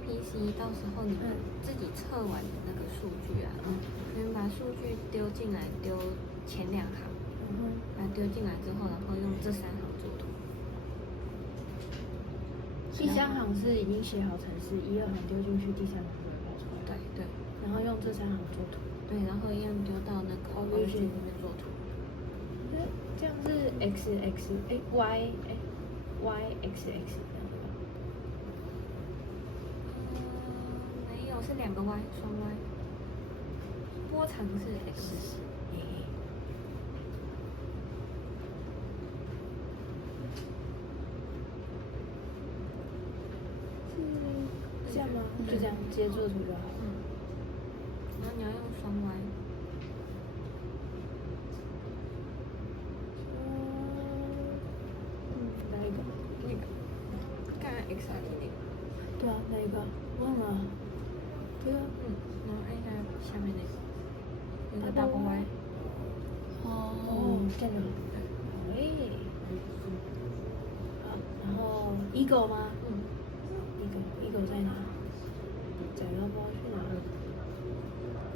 APC，到时候你们自己测完的那个数据啊，你们把数据丢进来，丢前2行，把它丢进来之后，然后用这3行做图。第3行是已经写好程式，1、2行丢进去，第3行就会跑出来。对对。然后用这3行做图。对，然后一样丢到那个 Origin 里面做图。这样是 x x y y x x 这样吧？没有，是2个 y 双 y， 波长是 x。是这样吗？就这样直接做图就好。然后你要用双 y。哪一个？那个。看 x 还是那个？对啊，哪一个？忘了。对啊。然后按一下下面那个，有个 double y。哦，这样。哎。好，然后 eagle 吗？